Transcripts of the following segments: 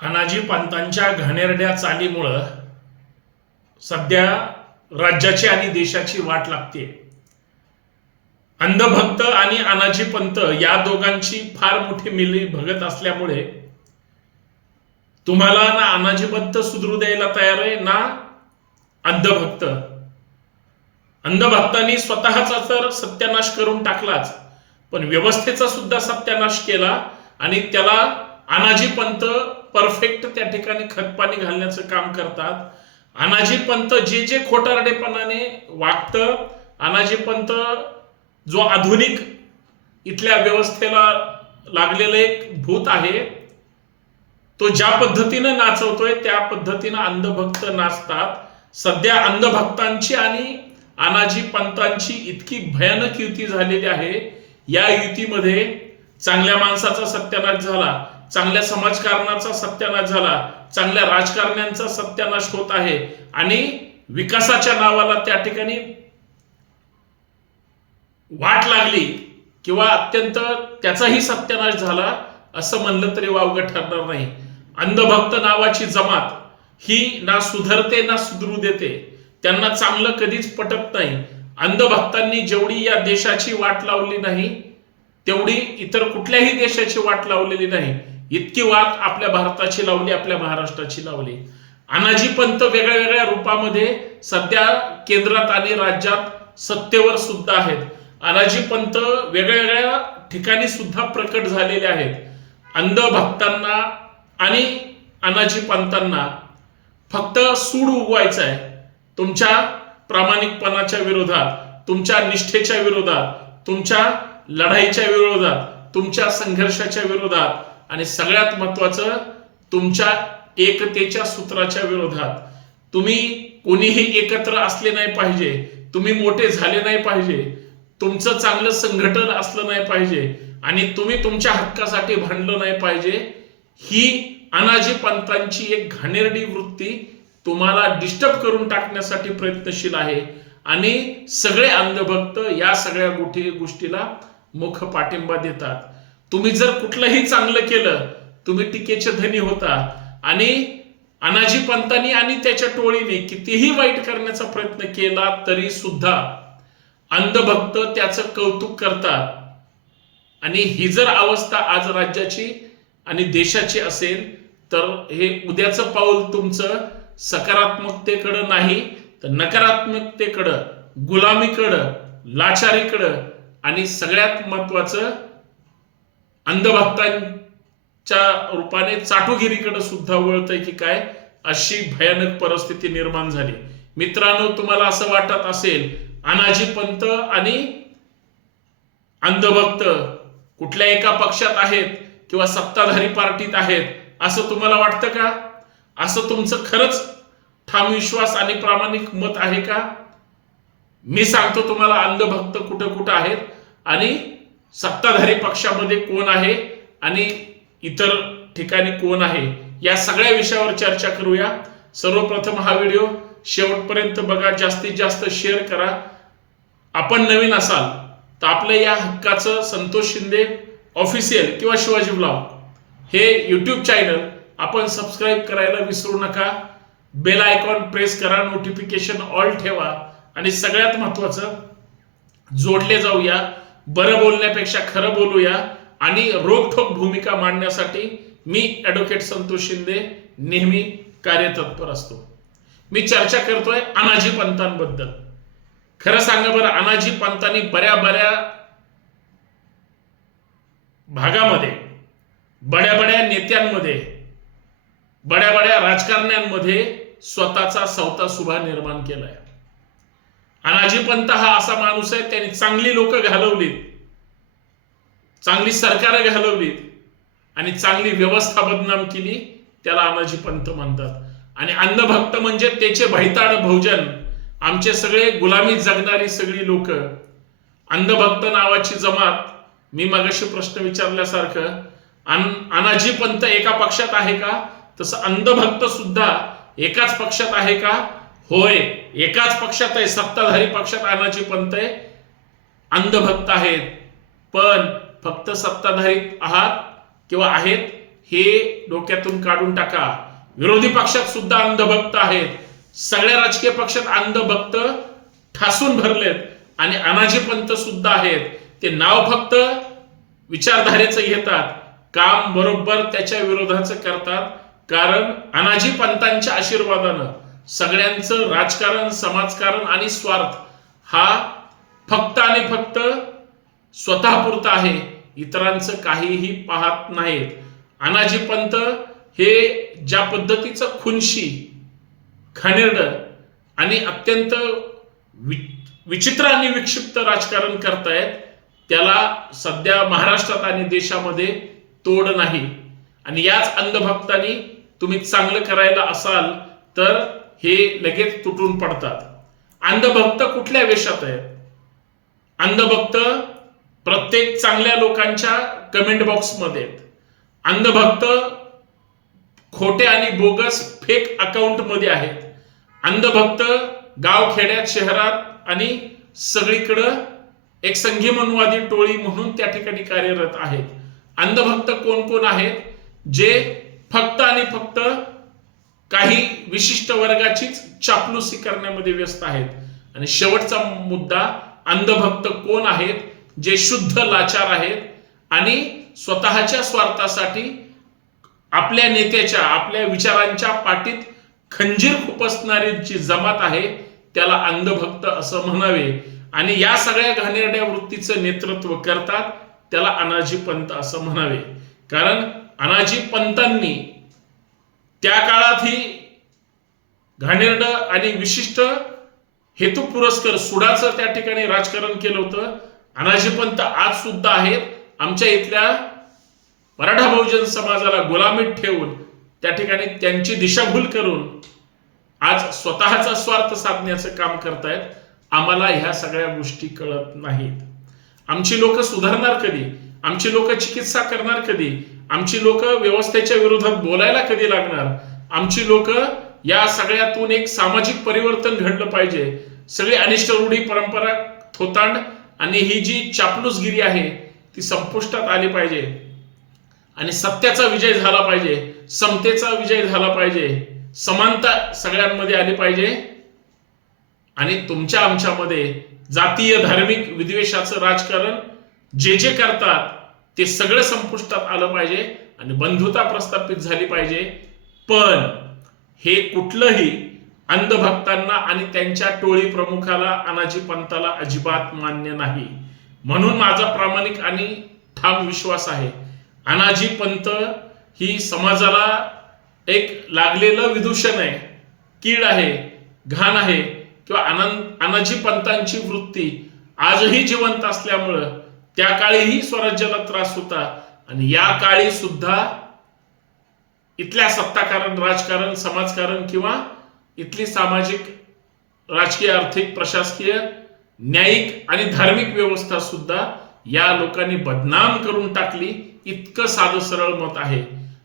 अनाजी पंतांच्या घाणेरड्या चालीमुळं सध्या राज्याची आणि देशाची वाट लागते. अंधभक्त आणि अनाजी पंत या दोघांची फार मोठी मिली भगत असल्यामुळे तुम्हाला ना अनाजी पंत सुधरू द्यायला तयार आहे ना अंधभक्त. अंधभक्तांनी स्वतःचा तर सत्यानाश करून टाकलाच, पण व्यवस्थेचा सुद्धा सत्यानाश केला आणि त्याला अनाजी पंत परफेक्ट त्या ठिकाणी खतपाणी घालण्याचं काम करतात. अनाजी पंत जे जे खोटारडेपणाने वागतं, अनाजी पंत जो आधुनिक इथल्या व्यवस्थेला लागलेलं एक भूत आहे, तो ज्या पद्धतीने नाचवतोय त्या पद्धतीने अंधभक्त नाचतात. सध्या अंधभक्तांची आणि अनाजी पंतांची इतकी भयानक युती झालेली आहे. या युतीमध्ये चांगल्या माणसाचा सत्यानाश झाला, चांगल्या समाजकारणाचा सत्यानाश झाला, चांगल्या राजकारण्यांचा सत्यानाश होत आहे आणि विकासाच्या नावाला त्या ठिकाणी वाट लागली किंवा अत्यंत त्याचाही सत्यानाश झाला असं म्हणलं तरी वावगं ठरणार नाही. अंधभक्त नावाची जमात ही ना सुधरते ना सुधरू देते. त्यांना चांगलं कधीच पटत नाही. अंधभक्तांनी जेवढी या देशाची वाट लावली नाही तेवढी इतर कुठल्याही देशाची वाट लावलेली नाही. इतकी वाट आपल्या भारताची लावली, आपल्या महाराष्ट्राची लावली. अनाजी पंत वेगळ्या वेगळ्या रूपामध्ये सध्या केंद्रात आणि राज्यात सत्तेवर सुद्धा आहेत. अनाजी पंत वेगळ्या वेगळ्या ठिकाणी सुद्धा प्रकट झालेले आहेत. अंधभक्तांना आणि अनाजी पंतांना फक्त सूड उगवायचं आहे. तुमच्या प्रामाणिकपणाच्या विरोधात, तुमच्या निष्ठेच्या विरोधात, तुमच्या लढाईच्या विरोधात, तुमच्या संघर्षाच्या विरोधात आणि सगळ्यात महत्वाचं तुमच्या एकतेच्या सूत्राच्या विरोधात. तुम्ही कोणीही एकत्र असले नाही पाहिजे, तुम्ही मोठे झाले नाही पाहिजे, तुमचं चांगलं संघटन असलं नाही पाहिजे आणि तुम्ही तुमच्या हक्कासाठी भांडलं नाही पाहिजे. ही अनाजी पंतांची एक घाणेरडी वृत्ती तुम्हाला डिस्टर्ब करून टाकण्यासाठी प्रयत्नशील आहे आणि सगळे अंधभक्त या सगळ्या गोष्टीला मुख पाठिंबा देतात. तुम्ही जर कुठलंही चांगलं केलं, तुम्ही टीकेचे धनी होता आणि अनाजी पंतांनी आणि त्याच्या टोळीने कितीही वाईट करण्याचा प्रयत्न केला तरी सुद्धा अंधभक्त त्याचं कौतुक करतात. आणि ही जर अवस्था आज राज्याची आणि देशाची असेल तर हे उद्याचं पाऊल तुमचं सकारात्मकतेकडं नाही तर नकारात्मकतेकडं, गुलामीकडं, लाचारीकडं आणि सगळ्यात महत्वाचं अंधभक्तांच्या रूपाने चाटुगिरीकडे सुद्धा वळतंय की काय, अशी भयानक परिस्थिती निर्माण झाली. मित्रांनो, तुम्हाला असं वाटत असेल अनाजी पंत आणि अंधभक्त कुठल्या एका पक्षात आहेत किंवा सत्ताधारी पार्टीत आहेत असं तुम्हाला वाटतं का? असं तुमचं खरंच ठाम विश्वास आणि प्रामाणिक मत आहे का? मी सांगतो तुम्हाला अंधभक्त कुठं कुठं आहेत आणि सत्ताधारी पक्षामध्ये कोण आहे आणि इतर ठिकाणी कोण आहे, या सगळ्या विषयावर चर्चा करूया. सर्वप्रथम हा व्हिडिओ शेवटपर्यंत बघा, जास्तीत जास्त शेअर करा. आपण नवीन असाल तर आपल्या या हक्काचं संतोष शिंदे ऑफिशियल किंवा शिवाजी ब्लॉग हे यूट्यूब चॅनल आपण सबस्क्राईब करायला विसरू नका. बेल आयकॉन प्रेस करा, नोटिफिकेशन ऑल ठेवा आणि सगळ्यात महत्वाचं जोडले जाऊया. बरं बोलण्यापेक्षा खरं बोलूया आणि रोखठोक भूमिका मांडण्यासाठी मी ॲडव्होकेट संतोष शिंदे नेहमी कार्यतत्पर असतो. मी चर्चा करतोय अनाजी पंतांबद्दल. खरं सांगा बरं, अनाजी पंतांनी बऱ्या भागामध्ये, बड्या नेत्यांमध्ये, बड्या राजकारण्यांमध्ये स्वतःचा सवता सुभा निर्माण केलाय. अनाजी पंत हा असा माणूस आहे, त्यांनी चांगली लोक घालवलीत, चांगली सरकार घालवलीत आणि चांगली व्यवस्था बदनाम केली, त्याला अनाजी पंत म्हणतात. आणि अंधभक्त म्हणजे त्याचे भैताड भोजन, आमचे सगळे गुलामी जगणारी सगळी लोक. अंधभक्त नावाची जमात, मी मगाशी प्रश्न विचारल्यासारखं अनाजी पंत एका पक्षात आहे का, तसं अंधभक्त सुद्धा एकाच पक्षात आहे का? होय, एकाच पक्षात आहे. सत्ताधारी पक्षात अनाजी पंत आहे, अंधभक्त आहेत. पण फक्त सत्ताधारी आहात किंवा आहेत हे डोक्यातून काढून टाका. विरोधी पक्षात सुद्धा अंधभक्त आहेत. सगळ्या राजकीय पक्षात अंधभक्त ठासून भरलेत आणि अनाजी पंत सुद्धा आहेत. ते नाव फक्त विचारधारेचं घेतात, काम बरोबर त्याच्या विरोधाचं करतात. कारण अनाजी पंतांच्या आशीर्वादानं सगळ्यांचं राजकारण, समाजकारण आणि स्वार्थ हा फक्त आणि फक्त स्वतःपुरता आहे, इतरांचं काहीही पाहत नाहीत. अनाजी पंत हे ज्या पद्धतीचं खुनशी, घाणेरडं आणि अत्यंत विचित्र आणि विक्षिप्त राजकारण करतायत, त्याला सध्या महाराष्ट्रात आणि देशामध्ये तोड नाही. आणि याच अंधभक्तांनी तुम्ही चांगलं करायला असाल तर हे लगेच तुटून पडतात. अंधभक्त कुठल्या वेशात आहेत? अंधभक्त प्रत्येक चांगल्या लोकांच्या कमेंट बॉक्समध्ये आहेत. अंधभक्त खोटे आणि बोगस फेक अकाउंट मध्ये आहेत. अंधभक्त गाव, खेड्यात, शहरात आणि सगळीकडं एक संघीमनवादी टोळी म्हणून त्या ठिकाणी कार्यरत आहेत. अंधभक्त कोण कोण आहेत? जे फक्त आणि फक्त काही विशिष्ट वर्गाचीच चापलुसी करण्यामध्ये व्यस्त आहेत. आणि शेवटचा मुद्दा, अंधभक्त कोण आहेत? जे शुद्ध लाचार आहेत आणि स्वतःच्या स्वार्थासाठी आपल्या नेत्याच्या, आपल्या विचारांच्या पाठीत खंजीर खुपसणारी जी जमात आहे त्याला अंधभक्त असं म्हणावे. आणि या सगळ्या घाणेरड्या वृत्तीचं नेतृत्व करतात, त्याला अनाजी पंत असं म्हणावे. कारण अनाजी पंतांनी त्या काळातही घाणेरडं आणि विशिष्ट हेतुपुरस्कर सुडाचं त्या ठिकाणी राजकारण केलं होतं. अनाजी पंत आज सुद्धा आहेत. आमच्या इथल्या मराठा बहुजन समाजाला गुलामीत ठेवून त्या ठिकाणी त्यांची दिशाभूल करून आज स्वतःचा स्वार्थ साधण्याचं काम करतायत. आम्हाला ह्या सगळ्या गोष्टी कळत नाहीत. आमची लोक सुधारणार कधी? आमची लोक चिकित्सा करणार कधी? आमची लोक व्यवस्थेच्या विरोधात बोलायला कधी लागणार? आमची लोक या सगळ्यातून एक सामाजिक परिवर्तन घडलं पाहिजे. सगळी अनिष्ट रूढी, परंपरा, थोतांड आणि ही जी चापलूसगिरी आहे ती संपुष्टात आली पाहिजे आणि सत्याचा विजय झाला पाहिजे, समतेचा विजय झाला पाहिजे, समानता सगळ्यांमध्ये आली पाहिजे आणि तुमच्या आमच्यामध्ये जातीय, धार्मिक विद्वेषाचं राजकारण जे जे करतात ते सगळं संपुष्टात आलं पाहिजे आणि बंधुता प्रस्थापित झाली पाहिजे. पण हे कुठलंही अंधभक्तांना आणि त्यांच्या टोळी प्रमुखाला, अनाजी पंताला अजिबात मान्य नाही. म्हणून माझा प्रामाणिक आणि ठाम विश्वास आहे, अनाजी पंत ही समाजाला एक लागलेलं विदूषण आहे, कीड आहे, घाण आहे. किंवा अनाजी पंतांची वृत्ती आजही जिवंत असल्यामुळं त्या काळीही स्वराज्याला त्रास होता आणि या काळी सुद्धा इथल्या सत्ताकारण, राजकारण, समाजकारण किंवा इथली सामाजिक, राजकीय, आर्थिक, प्रशासकीय, न्यायिक आणि धार्मिक व्यवस्था सुद्धा या लोकांनी बदनाम करून टाकली. इतकं साधं सरळ मत आहे.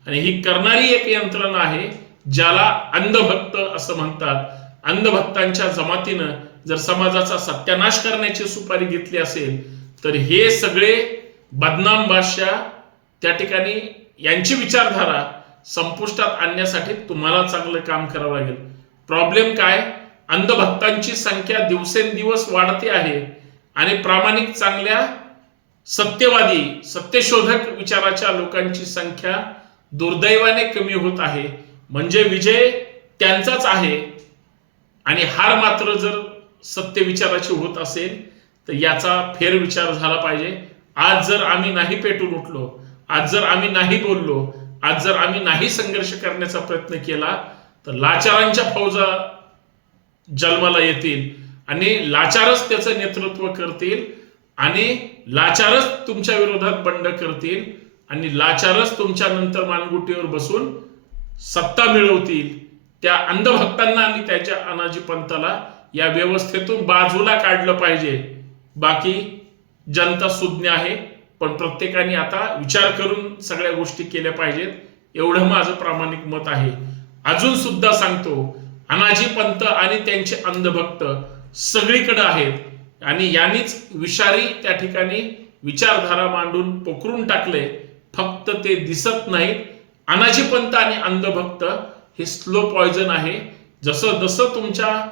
आणि ही करणारी एक यंत्रणा आहे ज्याला अंधभक्त असं म्हणतात. अंधभक्तांच्या जमातीनं जर समाजाचा सत्यानाश करण्याची सुपारी घेतली असेल तर हे सगळे बदनाम बादशाह त्या ठिकाणी यांची विचारधारा संपुष्टात आणण्यासाठी तुम्हाला चांगलं काम करावं लागेल. प्रॉब्लेम काय? अंधभक्तांची संख्या दिवसेंदिवस वाढते आहे आणि प्रामाणिक, चांगल्या, सत्यवादी, सत्यशोधक विचाराच्या लोकांची संख्या दुर्दैवाने कमी होत आहे. म्हणजे विजय त्यांचाच आहे आणि हार मात्र जर सत्य विचाराची होत असेल तर याचा फेरविचार झाला पाहिजे. आज जर आम्ही नाही पेटून उठलो, आज जर आम्ही नाही बोललो, आज जर आम्ही नाही संघर्ष करण्याचा प्रयत्न केला तर लाचारांच्या फौजा जन्माला येतील आणि लाचारच त्याचं नेतृत्व करतील आणि लाचारच तुमच्या विरोधात बंड करतील आणि लाचारच तुमच्या नंतर मानगुटीवर बसून सत्ता मिळवतील. त्या अंधभक्तांना आणि त्याच्या अनाजी पंताला या व्यवस्थेतून बाजूला काढलं पाहिजे. बाकी जनता सुज्ञ आहे, पण प्रत्येकाने आता विचार करून सगळ्या गोष्टी केल्या पाहिजेत, एवढं माझं प्रामाणिक मत आहे. अजून सुद्धा सांगतो, अनाजी पंत आणि त्यांचे अंधभक्त सगळीकडे आहेत आणि यांनीच विषारी त्या ठिकाणी विचारधारा मांडून पोखरून टाकले. फक्त ते दिसत नाहीत अनाजीपंत आणि अंधभक्त हे स्लो पॉयझन आहे. जसं जसं तुमच्या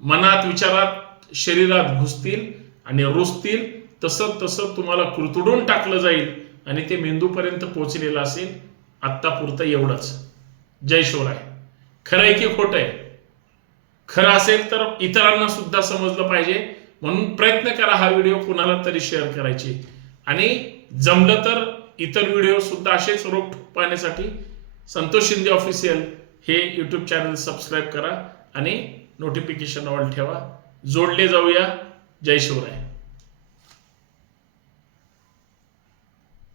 मनात विचारात शरीरात घुसतील आणि रुजतील तसं तसं तुम्हाला कुरतडून टाकलं जाईल आणि ते मेंदूपर्यंत पोहोचलेलं असेल. आत्तापुरतं एवढंच. जय शिवराय. खरं आहे की खोटं आहे? खरं असेल तर इतरांना सुद्धा समजलं पाहिजे म्हणून प्रयत्न करा हा व्हिडिओ कुणाला तरी शेअर करायची. आणि जमलं तर इतर व्हिडिओ सुद्धा असेच रोखठोक पाहण्यासाठी संतोष शिंदे ऑफिशियल हे यूट्यूब चॅनल सबस्क्राईब करा आणि नोटिफिकेशन ऑल ठेवा. जोडले जाऊया. जय शिवराय.